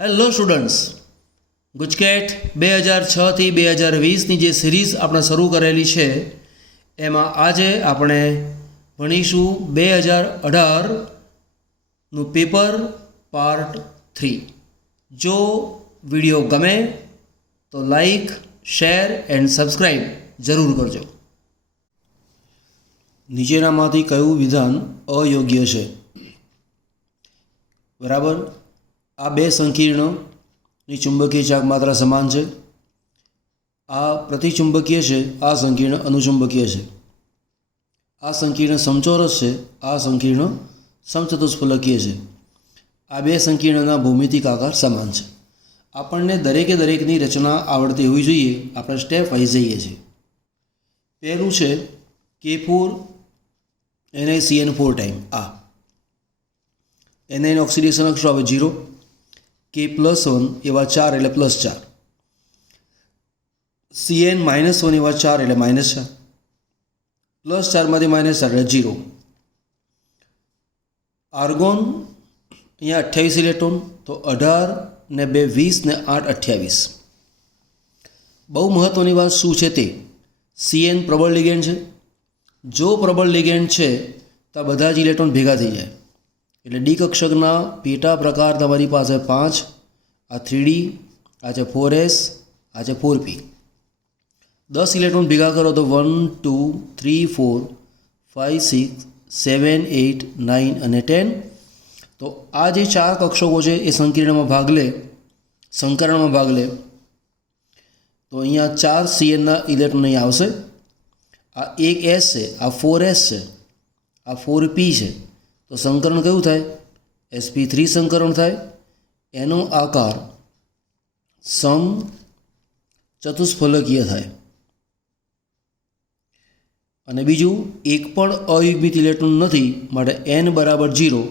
Hello students, GUJCET 2006થી 2020ની જે series આપણે શરૂ કરેલી છે એમાં આજે આપણે ભણીશું 2018નું પેપર પાર્ટ 3। જો વિડીયો ગમે તો લાઈક, શેર એન્ડ સબસ્ક્રાઈબ જરૂર કરજો। નીચેનામાંથી કયું વિધાન અયોગ્ય છે? બરાબર, આ બે સંકીર્ણની ચુંબકીય ચાક માત્રા સમાન છે। આ પ્રતિચુંબકીય છે, આ સંકીર્ણ અનુચુંબકીય છે। આ સંકીર્ણ સમચોરસ છે, આ સંકીર્ણ સમચતુષ્ફલકીય છે। આ બે સંકીર્ણના ભૌમિતિક આકાર સમાન છે। આપણને દરેકની રચના આવડતી હોવી જોઈએ। આપણે સ્ટેપ વાઇઝ જઈએ છીએ। પહેલું છે K4 NiCN4 ટાઈમ આ Ni ઓક્સિડેશન અક્ષ આવે 0, K+1 એવા 4 એટલે +4, Cn -1 એવા 4 એટલે -4, +4માંથી -4 એટલે 0। આર્ગોન અહીંયા 28 ઇલેક્ટ્રોન, તો 18 ને 2 20 ને 8 28। બહુ મહત્ત્વની વાત શું છે તે Cn પ્રબળ લિગેન્ડ છે। જો પ્રબળ લિગેન્ડ છે તો બધા જ ઇલેક્ટ્રોન ભેગા થઈ જાય, એટલે ડી કક્ષકના પેટા પ્રકાર તમારી પાસે 5, આ 3D, આ છે 4s, આ છે 4p। 10 ઇલેક્ટ્રોન ભેગા કરો તો 1 2 3 4 5 6 7 8 9 અને 10। તો આ જે ચાર કક્ષકો છે એ સંકીર્ણમાં ભાગ લે, સંકરણમાં ભાગ લે, તો અહીંયા 4 Cnના ઇલેક્ટ્રોન અહીં આવશે। આ એક s છે, આ 4s છે, આ 4p છે, તો સંકરણ કયું થાય? sp3 સંકરણ થાય। એનો આકાર સમચતુષ્ફલકીય થાય। અને બીજું, એક પણ અયુગ્મિત ઇલેક્ટ્રોન નથી, માટે n બરાબર 0,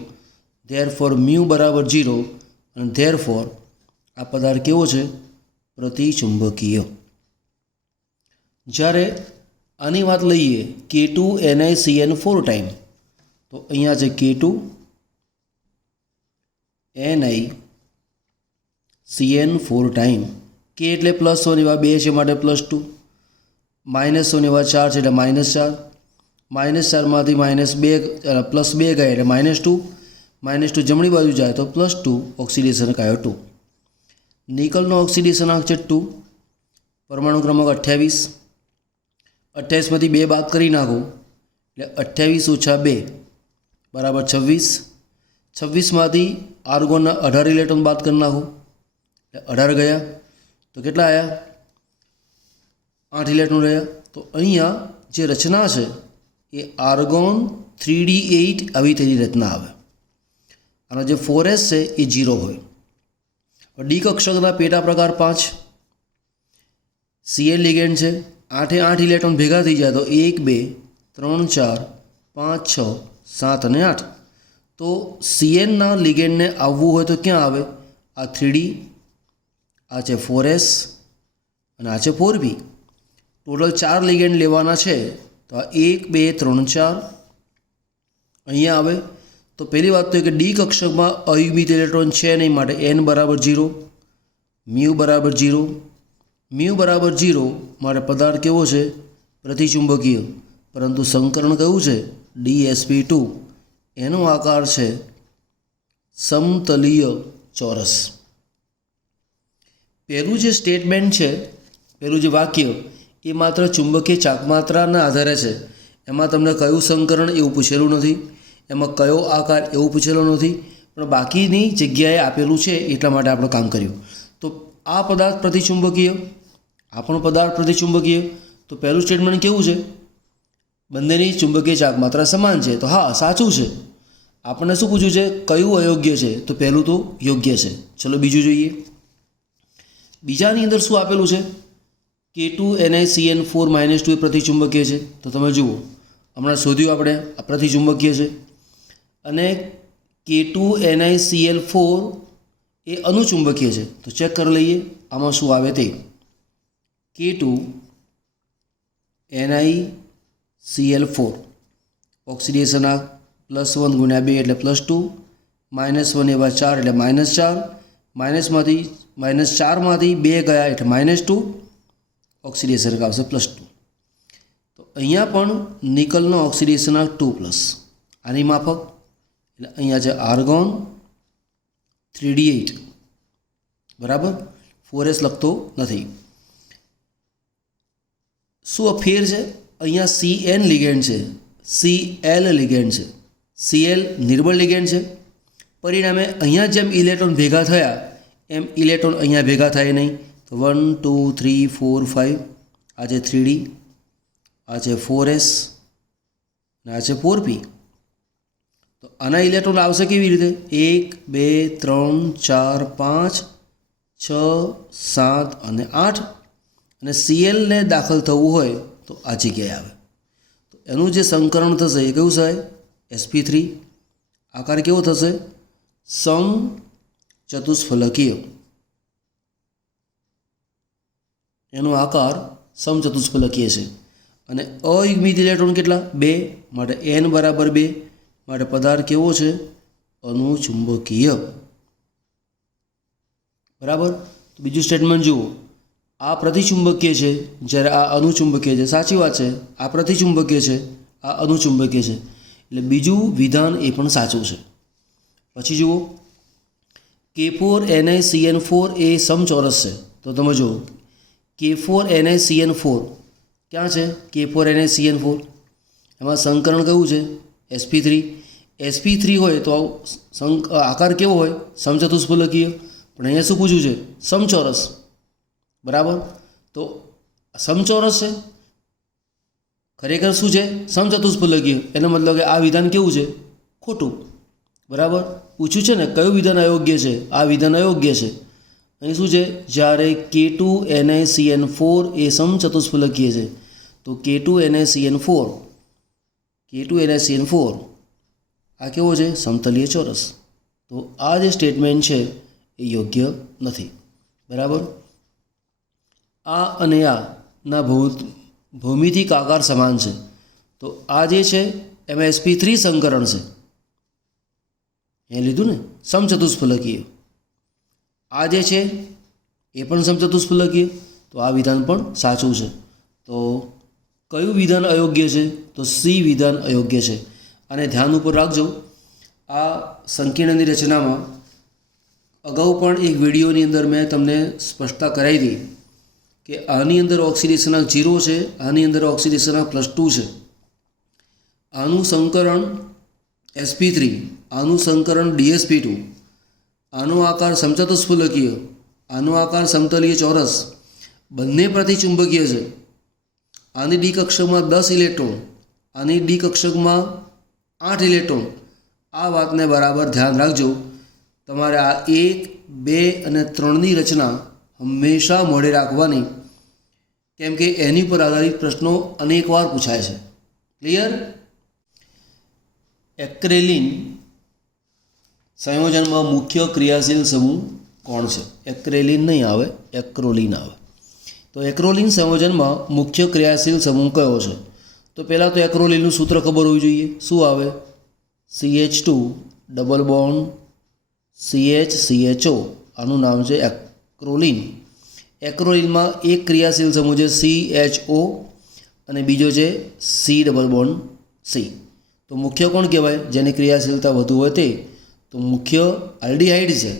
ધેરફોર મ્યુ બરાબર 0, અને ધેરફોર આ પદાર્થ કેવો છે? પ્રતિચુંબકીય। જ્યારે આની વાત લઈએ K2 NiCN4 ટાઈમ, તો અહીંયા છે K2 NiCN4 ટાઈમ। K એટલે +1 એવા 2 છે માટે +2, -1 એવા 4 છે એટલે -4, -4માંથી +2 ગયા એટલે -2 જમણી બાજુ જાય તો +2, ઓક્સિડેશન કાયો 2। નિકલનો ઓક્સિડેશન આંક છે 2, પરમાણુ ક્રમાંક 28, 28માંથી 2 બાદ કરી નાખો એટલે 28 - 2 બરાબર 26, 26માંથી આર્ગોનના 18 ઇલેક્ટ્રોન બાદ કરી નાખો એટલે 18 ગયા, તો કેટલા આવ્યા? 8 ઇલેક્ટ્રોન રહ્યા। તો અહીંયા જે રચના છે એ આર્ગોન 3d8 આવી તેની રચના આવે। અને જે 4s છે એ 0 હોય। ડી કક્ષકના પેટા પ્રકાર 5, Cn લિગેન્ડ છે, 8 8 ઇલેક્ટ્રોન ભેગા થઈ જાય તો 1 2 3 4 5 6 7 અને 8। તો Cnના લિગેન્ડને આવવું હોય તો ક્યાં આવે? આ 3D, આ છે 4s અને આ છે 4p। ટોટલ 4 લિગેન્ડ લેવાના છે, તો આ 1 2 3 4 અહીંયા આવે। તો પહેલી વાત તો કે ડી કક્ષકમાં અયુગ્મિત ઇલેક્ટ્રોન છે નહીં, માટે n બરાબર 0, મ્યુ બરાબર 0, મ્યુ બરાબર 0 માટે પદાર્થ કેવો છે? પ્રતિચુંબકીય। પરંતુ સંકરણ કયું છે? DsP2। એનો આકાર છે સમતલીય ચોરસ। પહેલું જે સ્ટેટમેન્ટ છે, પહેલું જે વાક્ય, એ માત્ર ચુંબકીય ચાકમાત્રાના આધારે છે। એમાં તમને કયું સંકરણ એવું પૂછેલું નથી, એમાં કયો આકાર એવું પૂછેલું નથી, પણ બાકીની જગ્યાએ આપેલું છે એટલા માટે આપણે કામ કર્યું। તો આ પદાર્થ પ્રતિચુંબકીય, આ પણ પદાર્થ પ્રતિચુંબકીય। તો પહેલું સ્ટેટમેન્ટ કેવું છે? બંનેની ચુંબકીય ચાકમાત્રા સમાન છે, તો હા સાચું છે। આપણને શું પૂછ્યું છે? કયું અયોગ્ય છે? તો પહેલું તો યોગ્ય છે। ચલો બીજું જોઈએ। બીજાની અંદર શું આપેલું છે? K2 NiCN4 -2 એ પ્રતિચુંબકીય છે। તો તમે જુઓ, હમણાં શોધ્યું આપણે, આ પ્રતિચુંબકીય છે। અને K2 NiCl4 એ અનુચુંબકીય છે। તો ચેક કરી લઈએ આમાં શું આવે તે। K2 NiCl4 ઓક્સિડેશન આંક +1 × 2 એટલે +2, -1 એવા 4 એટલે -4, માઇનસમાંથી -4માંથી 2 ગયા એટલે -2, ઓક્સિડેશન આવશે +2. તો અહીંયા પણ નિકલનો ઓક્સિડેશનાંક 2+. આની માફક એટલે અહીંયા છે આર્ગોન 3d8 બરાબર. 4s લખતો નથી. શું આ ફેર છે? અહીંયા CN લિગેન્ડ છે, Cl લિગેન્ડ છે. Cl નિર્બળ લિગેન્ડ છે. પરિણામે અહીંયા જેમ ઇલેક્ટ્રોન ભેગા થયા એમ ઇલેક્ટ્રોન અહીંયા ભેગા થાય નહીં. તો 1 2 3 4 5 આ છે 3d, આ છે 4s અને આ છે 4p. તો આના ઇલેક્ટ્રોન આવશે કેવી રીતે? 1 2 3 4 5 6 7 અને 8. અને Clને દાખલ થવું હોય તો આ જગ્યાએ આવે. તો એનું જે સંકરણ થશે એ કયું થાય? sp3. આકાર કેવો થશે? સમચતુષ્ફલકીય. એનો આકાર સમચતુષ્ફલકીય છે. અને અયુગ્મિત ઇલેક્ટ્રોન કેટલા? 2. માટે n બરાબર 2. માટે પદાર્થ કેવો છે? અનુચુંબકીય. બરાબર. તો બીજું સ્ટેટમેન્ટ જુઓ. આ પ્રતિચુંબકીય છે જ્યારે આ અનુચુંબકીય છે. સાચી વાત છે. આ પ્રતિચુંબકીય છે, આ અનુચુંબકીય છે. એટલે બીજું વિધાન એ પણ સાચું છે. પછી જુઓ K4NiCN4 એ સમચોરસ છે. તો તમે જુઓ K4NiCN4 ક્યાં છે? K4NiCN4 એમાં સંકરણ કયું છે? sp3. sp3 હોય તો આકાર કેવો હોય? સમચતુષ્ફલકીય. પણ અહીંયા શું પૂછ્યું છે? સમચોરસ. બરાબર. તો સમચોરસ છે, ખરેખર શું છે? સમચતુષ્ફલકીય. એનો મતલબ કે આ વિધાન કેવું છે? ખોટું. બરાબર. પૂછ્યું છે ને કયું વિધાન અયોગ્ય છે? આ વિધાન અયોગ્ય છે. અહીં શું છે? જ્યારે K2NiCN4 એ સમચતુષ્ફલકીય છે તો K2NiCN4 આ કેવો છે? સમતલીય ચોરસ. તો આ જે સ્ટેટમેન્ટ છે એ યોગ્ય નથી. બરાબર. આ અને આ ના ભૌમિતિક આકાર સમાન છે. તો આ જે છે એમાં sp3 સંકરણ છે. એ લીધું ને સમચતુષ્ફલકીય. આ જે છે એ પણ સમચતુષ્ફલકીય. તો આ વિધાન પણ સાચું છે. તો કયું વિધાન અયોગ્ય છે? તો C વિધાન અયોગ્ય છે. અને ધ્યાન ઉપર રાખજો, આ સંકીર્ણની રચનામાં અગાઉ પણ એક વિડીયોની અંદર મેં તમને સ્પષ્ટતા કરાવી હતી કે આની અંદર ઓક્સિડેશનાંક 0 છે, આની અંદર ઓક્સિડેશનાંક +2 છે. આનું સંકરણ sp3, આનું સંકરણ dsp2, આનો આકાર સમચતુષ્ફલકીય, આનો આકાર સમતલીય ચોરસ, બંને પ્રતિચુંબકીય છે. આની ડી કક્ષકમાં 10 ઇલેક્ટ્રોન, આની ડી કક્ષકમાં 8 ઇલેક્ટ્રોન. આ વાતને બરાબર ધ્યાન રાખજો. તમારે આ 1 2 અને 3ની રચના હંમેશા મોઢે રાખવાની, કેમ કે એની પર આધારિત પ્રશ્નો અનેકવાર પૂછાય છે. ક્લિયર? એક્રેલિન સંયોજનમાં મુખ્ય ક્રિયાશીલ સમૂહ કોણ છે? એક્રેલિન નહીં આવે, એક્રોલિન આવે. તો એક્રોલિન સંયોજનમાં મુખ્ય ક્રિયાશીલ સમૂહ કયો છે? તો પહેલાં તો એક્રોલિનનું સૂત્ર ખબર હોવી જોઈએ. શું આવે? CH2 ડબલ બોન્ડ CH આનું નામ છે એક્રોલિન. એક્રોલિનમાં એક ક્રિયાશીલ સમૂહ છે CHO અને બીજો છે C ડબલ બોન્ડ C. તો મુખ્ય કોણ કહેવાય? જેની ક્રિયાશીલતા વધુ હોય તે. તો મુખ્ય આલ્ડીહાઇડ છે.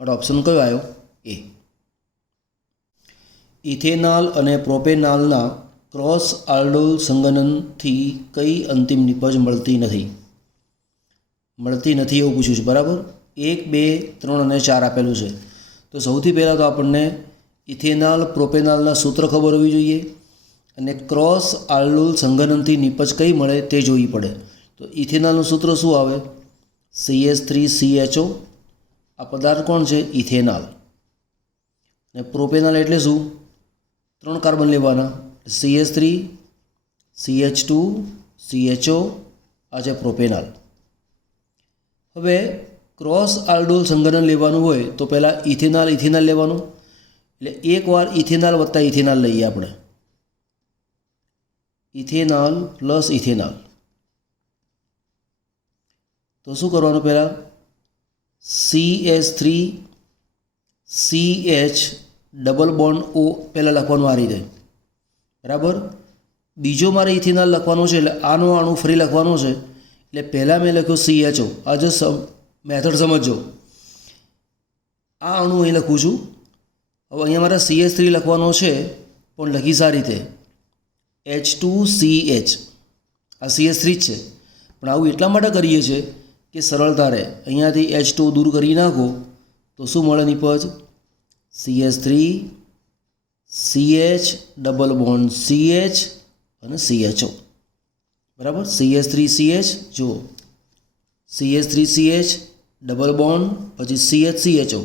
પણ ઓપ્શન કયો આવ્યો? એ. ઇથેનોલ અને પ્રોપેનોલના ક્રોસ આલ્ડોલ સંગનનથી કઈ અંતિમ નિપજ મળતી નથી એવું પૂછ્યું છે. બરાબર. 1 2 3 અને 4 આપેલું છે. તો સૌથી પહેલાં તો આપણને ઇથેનોલ પ્રોપેનોલના સૂત્ર ખબર હોવી જોઈએ અને ક્રોસ આલ્ડોલ સંગનનથી નિપજ કઈ મળે તે જોવી પડે. તો ઇથેનોલનું સૂત્ર શું આવે? CH3CHO. આ પદાર્થ કોણ છે? ઇથેનોલ. અને પ્રોપેનોલ એટલે શું? 3 કાર્બન લેવાના. CH3 CH2 CHO આ છે પ્રોપેનોલ. હવે ક્રોસ આલ્ડોલ સંગનન લેવાનું હોય તો પહેલાં ઇથેનોલ લેવાનું. એટલે એકવાર ઇથેનોલ વત્તા ઇથેનોલ લઈએ આપણે. Ethanol plus ethanol. તો શું કરવાનું? પહેલાં CH3 CH double bond O પહેલાં લખવાનું આ રીતે, બરાબર. બીજો મારે ઇથેનોલ લખવાનો છે, એટલે આનો અણુ ફરી લખવાનો છે. એટલે પહેલાં મેં લખ્યો CHO. આ જો મેથડ સમજો, આ અણુ અહીં લખું છું. હવે અહીંયા મારે CH3 લખવાનો છે, પણ લખીશ આ રીતે H2CH. આ CH3 જ છે, પણ આવું એટલા માટે કરીએ છીએ કે સરળતા રહે. અહીંયાથી H2 દૂર કરી નાખો તો શું મળે નિપજ? CH3 CH double bond CH અને CHO, બરાબર. CH3CH જુઓ, CH3CH ડબલ બોન્ડ પછી CHCHO,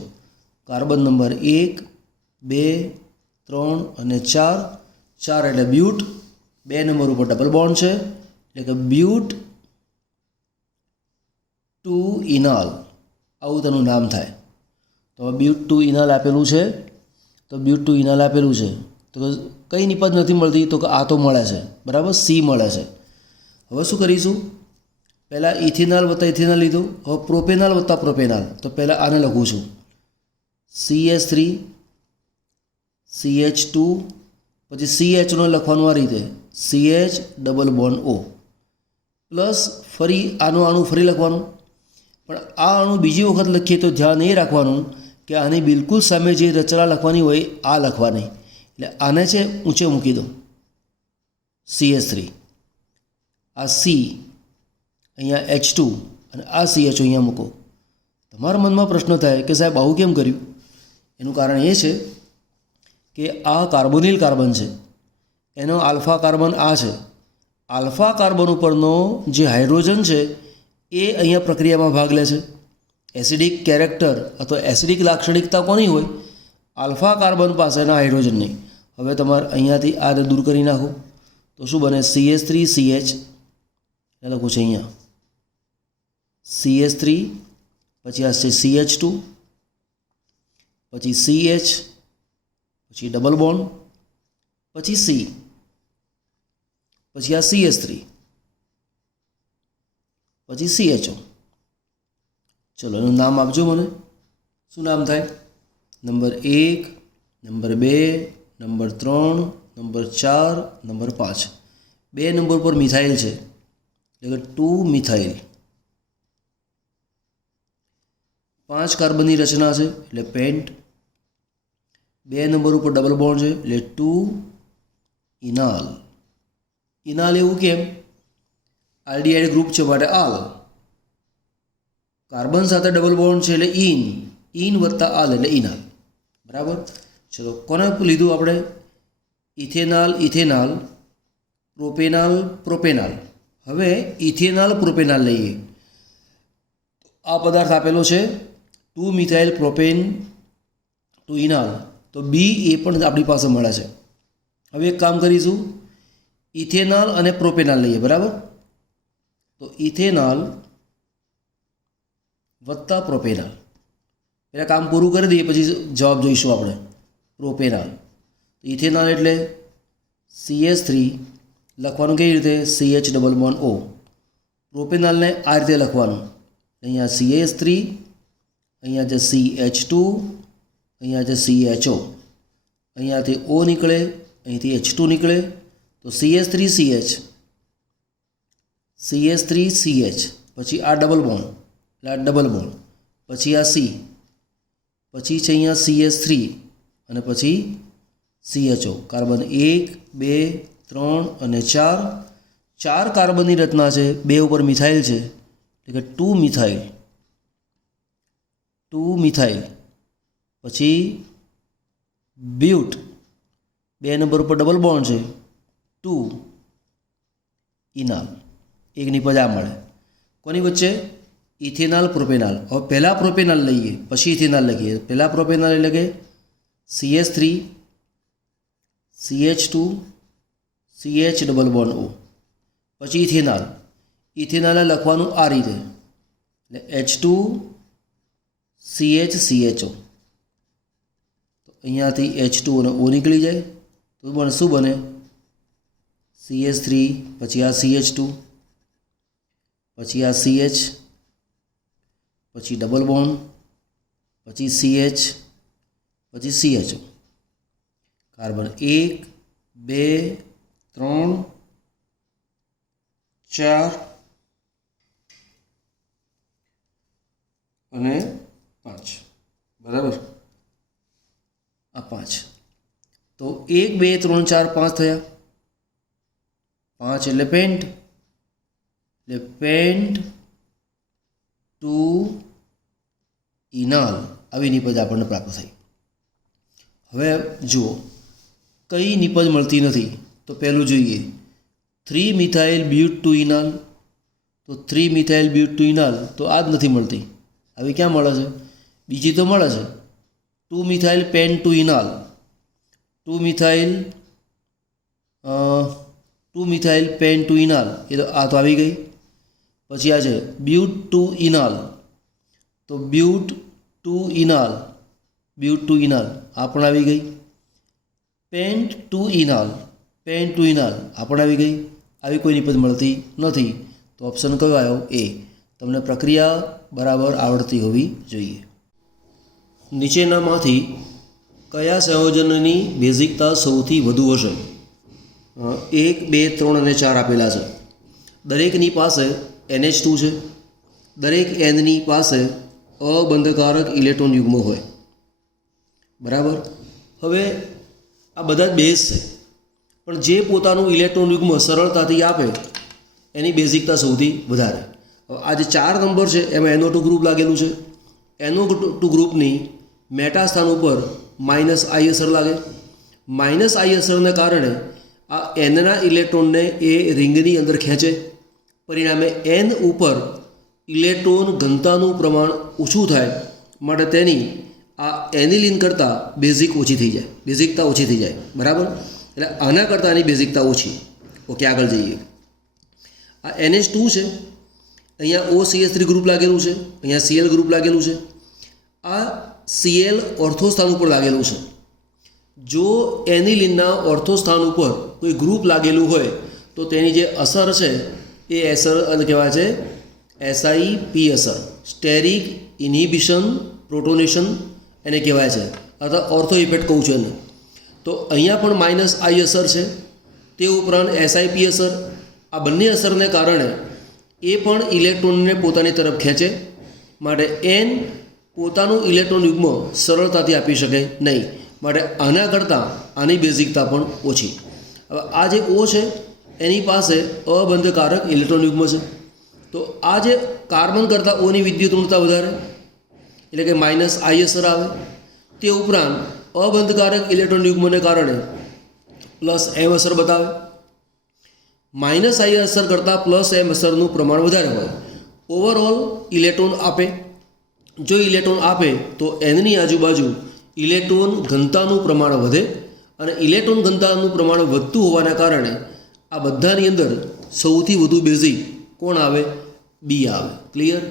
કાર્બન નંબર 1 2 3 અને 4 એટલે બ્યુટ. 2 નંબર ઉપર ડબલ બોન્ડ છે, એટલે કે બ્યુટ 2 ઇનોલ, આવું તેનું નામ થાય. તો બ્યુટ 2 ઇનોલ આપેલું છે, તો બ્યુટ 2 ઇનોલ આપેલું છે, તો કઈ નિપજ નથી મળતી, તો કે આ તો મળે છે, બરાબર. સી મળે છે. હવે શું કરીશું? પહેલાં ઇથેનોલ વત્તા ઇથેનોલ લીધું. હવે પ્રોપેનોલ વત્તા પ્રોપેનોલ, તો પહેલાં આને લખું છું CH3 CH2 પછી CHનો લખવાનું આ રીતે CH double bond O plus ફરી આનું અણુ ફરી લખવાનું. પણ આ અણુ બીજી વખત લખીએ તો ધ્યાન એ રાખવાનું કે આની બિલકુલ સામે જે રચના લખવાની હોય આ લખવાની. એટલે આને છે ઊંચે મૂકી દો CH3, આ C અહીંયા H2 અને આ CHO અહીંયા મૂકો. તમારા મનમાં પ્રશ્ન થાય કે સાહેબ આવું કેમ કર્યું? એનું કારણ એ છે કે આ કાર્બોનિલ કાર્બન છે, એનો આલ્ફા કાર્બન આ છે. આલ્ફા કાર્બન ઉપરનો જે હાઇડ્રોજન છે એ અહીંયા પ્રક્રિયામાં ભાગ લે છે. એસિડિક કેરેક્ટર અથવા એસિડિક લાક્ષણિકતા કોની હોય? આલ્ફા કાર્બન પાસેના હાઇડ્રોજનની. હવે તમારે અહીંયાથી આને દૂર કરી નાખો તો શું બને? CH3CH લખું છે અહીંયા CH3 પછી આ છે CH2 પછી CH પછી ડબલ બોન્ડ પછી C પછી આ CH3 પછી CHO. ચલો એનું નામ આપજો મને. શું નામ થાય? Number 1, number 2, number 3, number 4, number 5. 2 number પર મિથાઇલ છે, એટલે કે 2 મિથાઇલ. 5 કાર્બનની રચના છે, એટલે પેન્ટ. 2 નંબર ઉપર ડબલ બોન્ડ છે, એટલે 2 ઇનાલ. ઇનાલ એવું કેમ? આલ્ડિહાઇડ ગ્રુપ છે માટે આલ. કાર્બન સાથે ડબલ બોન્ડ છે એટલે ઇન વત્તા આલ એટલે ઇનાલ, બરાબર. ચલો કોને લીધું આપણે? Ethanol, propanol. હવે ઇથેનોલ પ્રોપેનોલ લઈએ. આ પદાર્થ આપેલો છે 2 મિથાઇલ પ્રોપેન 2 ઇનાલ, તો બી એ પણ આપણી પાસે મળે છે. હવે એક કામ કરીશું, ઇથેનોલ અને પ્રોપેનોલ લઈએ, બરાબર. તો ઇથેનોલ વત્તા પ્રોપેનોલ, પહેલાં કામ પૂરું કરી દઈએ પછી જવાબ જોઈશું આપણે. પ્રોપેનોલ, ઇથેનોલ એટલે CH3 લખવાનું કેવી રીતે? CH double bond O. પ્રોપેનોલને આ રીતે લખવાનું, અહીંયા CH3, અહીંયા છે CH2, અહીંયા છે CHO. અહીંયાથી O નીકળે, અહીંથી H2 નીકળે, તો CH3CH પછી આ ડબલ બોન્ડ, એટલે આ ડબલ બોન્ડ, પછી આ C, પછી છે અહીંયા CH3 અને પછી CHO. કાર્બન 1 2 3 અને 4 કાર્બનની રચના છે. 2 ઉપર મિથાઇલ છે, એટલે કે 2 મિથાઇલ. પછી બ્યુટ, 2 નંબર ઉપર ડબલ બોન્ડ છે, 2 ઇનાલ. એક નિપજ આ મળે. કોની વચ્ચે? Ethanol propanol. હવે પહેલાં પ્રોપેનોલ લઈએ પછી ઇથેનોલ લખીએ. પહેલાં પ્રોપેનોલ એટલે કે CH3 CH2 CH double bond O પછી ઇથેનોલને લખવાનું આ રીતે, એટલે H2 CH CHO. તો અહીંયાથી H2 અને O નીકળી જાય, તો શું બને? CH3 પછી આ CH2 પછી આ CH પછી ડબલ બોન્ડ પછી CH પછી CH કાર્બન 1 2 3 4 અને 5 બરાબર આ 5 તો 1 2 3 4 5 થયા 5 એટલે પેન્ટ ટુ ઇનાલ આવી નિપજ આપણને પ્રાપ્ત થઈ. હવે જુઓ કઈ નિપજ મળતી નથી તો પહેલું જોઈએ 3 મિથાઇલ બ્યુટ ટુ ઇનાલ. તો 3 મિથાઇલ બ્યુટ ટુ ઇનાલ તો આ જ નથી મળતી. આવી ક્યાં મળે છે? બીજી તો મળે છે 2 methyl pent two enal. 2 methyl pent two enal એ તો આ તો આવી ગઈ. પછી આ છે બ્યુટ ટુ ઇનાલ. તો બ્યુટ ટુ ઇનાલ આ પણ આવી ગઈ. પેન્ટ ટુ ઇનાલ આ પણ આવી ગઈ. આવી કોઈ નિપજ મળતી નથી તો ઓપ્શન કયો આવ્યો? એ. તમને પ્રક્રિયા બરાબર આવડતી હોવી જોઈએ. નીચેનામાંથી કયા સંયોજનની બેઝિકતા સૌથી વધુ હશે? 1 2 3 અને 4 આપેલા છે. દરેકની પાસે NH2 છે. દરેક Nની પાસે અબંધકારક ઇલેક્ટ્રોન યુગ્મ હોય. બરાબર. હવે આ બધા જ બેઝ છે પણ જે પોતાનું ઇલેક્ટ્રોન યુગ્મ સરળતાથી આપે એની બેઝિકતા સૌથી વધારે. આ જે 4 નંબર છે એમાં NO2 ગ્રુપ લાગેલું છે. NO2 ગ્રુપની મેટા સ્થાન ઉપર -I અસર લાગે. -I અસરને કારણે આ Nના ઇલેક્ટ્રોનને એ રિંગની અંદર ખેંચે. પરિણામે N ઉપર ઇલેક્ટ્રોન ઘનતાનું પ્રમાણ ઓછું થાય માટે તેની આ એનિલિન કરતાં બેઝિકતા ઓછી થઈ જાય. બરાબર. એટલે આના કરતાં એની બેઝિકતા ઓછી. ઓકે, આગળ જઈએ. આ NH2 છે. અહીંયા OCH3 ગ્રુપ લાગેલું છે. અહીંયા Cl ગ્રુપ લાગેલું છે. આ Cl ઓર્થો સ્થાન ઉપર લાગેલું છે. જો એનિલિનના ઓર્થો સ્થાન ઉપર કોઈ ગ્રુપ લાગેલું હોય તો તેની જે અસર છે એ અસર કહેવાય છે SIP અસર, સ્ટેરિક ઇન્હિબિશન પ્રોટોનેશન એને કહેવાય છે, અથવા ઓર્થો ઇફેક્ટ કહું છું એને. તો અહીંયા પણ -I અસર છે. તે ઉપરાંત SIP અસર. આ બંને અસરને કારણે એ પણ ઇલેક્ટ્રોનને પોતાની તરફ ખેંચે માટે N પોતાનું ઇલેક્ટ્રોન યુગ્મ સરળતાથી આપી શકે નહીં. માટે આના કરતાં આની બેઝિકતા પણ ઓછી. હવે આ જે O છે એની પાસે અબંધકારક ઇલેક્ટ્રોન યુગ્મ છે. તો આ જે કાર્બન કરતાં Oની વિદ્યુત ઋણતા વધારે એટલે કે -I અસર આવે. તે ઉપરાંત અબંધકારક ઇલેક્ટ્રોન યુગ્મને કારણે +M અસર બતાવે. -I અસર કરતાં +M અસરનું પ્રમાણ વધારે હોય. ઓવરઓલ ઇલેક્ટ્રોન આપે. જો ઇલેક્ટ્રોન આપે તો Nની આજુબાજુ ઇલેક્ટ્રોન ઘનતાનું પ્રમાણ વધે અને ઇલેક્ટ્રોન ઘનતાનું પ્રમાણ વધતું હોવાના કારણે આ બધાની અંદર સૌથી વધુ બેઝિક કોણ આવે? B આવે. ક્લિયર?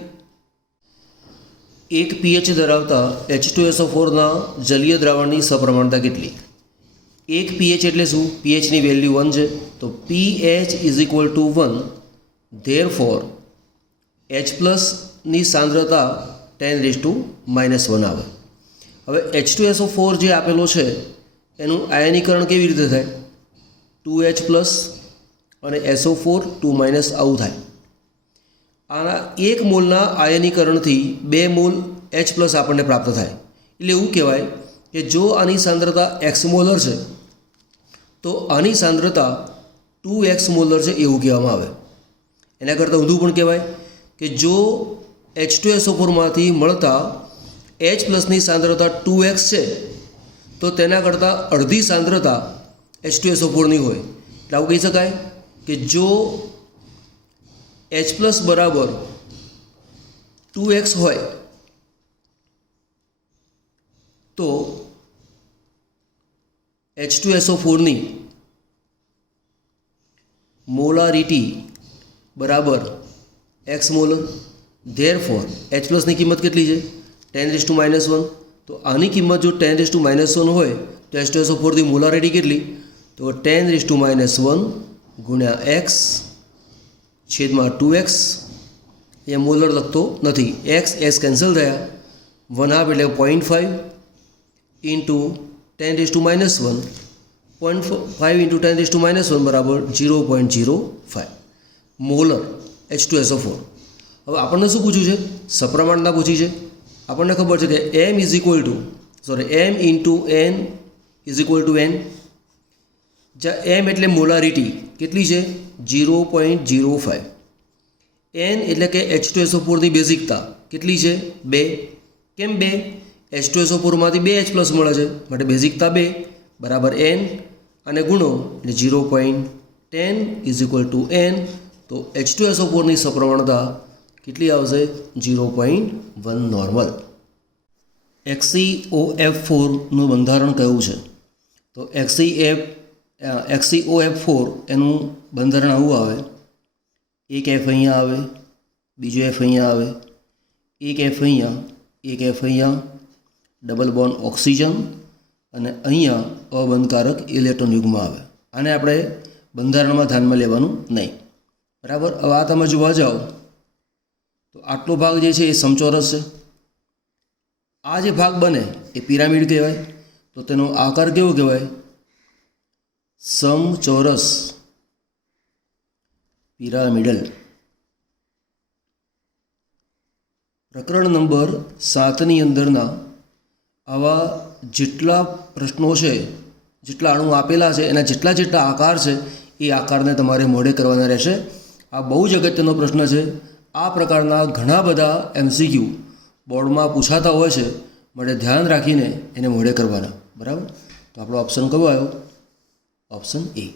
એક pH ધરાવતા H2SO4ના જલીય દ્રાવણની સપ્રમાણતા કેટલી? એક pH એટલે શું? pHની વેલ્યુ 1 છે. તો pH = 1. ધેરફોર H+ની સાંદ્રતા 10⁻⁻1 આવે. હવે H2SO4 જે આપેલો છે એનું આયનીકરણ કેવી રીતે થાય? 2H+ અને SO4 2- આવું થાય. આના 1 મોલના આયનીકરણથી 2 મોલ H+ આપણને પ્રાપ્ત થાય. એટલે એવું કહેવાય કે જો આની સાંદ્રતા x મોલર છે તો આની સાંદ્રતા 2x મોલર છે એવું કહેવામાં આવે. એના કરતાં ઊંધું પણ કહેવાય કે જો H2SO4માંથી મળતા H+ની સાંદ્રતા 2x છે તો તેના કરતાં અડધી સાંદ્રતા H2SO4ની હોય. એટલે આવું કહી શકાય કે જો H+ બરાબર 2x હોય તો H2SO4ની મોલારિટી બરાબર x મોલર. ધેરફોર H+ની કિંમત કેટલી છે? 10⁻⁻1. તો આની કિંમત જો 10⁻⁻1 હોય તો H2SO4ની મોલારિટી કેટલી? તો 10⁻⁻1 ગુણ્યા x છેદમાં 2x. અહીંયા મોલર લખતો નથી. x કેન્સલ થયા. 1/2 એટલે 0.5 ઇન્ટુ 10⁻⁻1 0.5 ઇન્ટુ 10⁻⁻1 બરાબર 0.05 મોલર H2SO4. હવે આપણને શું પૂછ્યું છે? સપ્રમાણતા પૂછી છે. આપણને ખબર છે કે m into n is equal to n, જ્યાં m એટલે મોલારિટી કેટલી છે? 0.05. n એટલે કે H2SO4ની બેઝિકતા કેટલી છે? 2. કેમ 2? H2SO4માંથી 2H+ મળે છે માટે બેઝિકતા 2 બરાબર n અને ગુણો એટલે 0.10 ઇઝ ઇક્વલ ટુ n. તો H2SO4ની સપ્રમાણતા કેટલી આવશે? 0.1 નોર્મલ. XeOF4નું બંધારણ કયું છે? તો XeOF4 એનું બંધારણ આવું આવે, એક F અહીંયા આવે, બીજો F અહીંયા આવે, એક F અહીંયા, ડબલ બોન્ડ ઓક્સિજન અને અહીંયા અબંધકારક ઇલેક્ટ્રોન યુગ્મ આવે. આને આપણે બંધારણમાં ધ્યાનમાં લેવાનું નહીં. બરાબર. હવે આ તમે જોવા જાઓ તો આટલો ભાગ જે છે એ સમચોરસ છે. આ જે ભાગ બને એ પિરામિડ કહેવાય. તો તેનો આકાર કેવો કહેવાય? સમચોરસ, પિરામિડલ. પ્રકરણ નંબર 7ની અંદરના આવા જેટલા પ્રશ્નો છે, જેટલા અણુ આપેલા છે, એના જેટલા આકાર છે એ આકારને તમારે મોઢે કરવાના રહેશે. આ બહુ જ અગત્યનો પ્રશ્ન છે. આ પ્રકારના ઘણા બધા MCQ બોર્ડમાં પૂછાતા હોય છે માટે ધ્યાન રાખીને એને મોઢે કરવાના. બરાબર. તો આપણો ઓપ્શન કયો આવ્યો? Option A.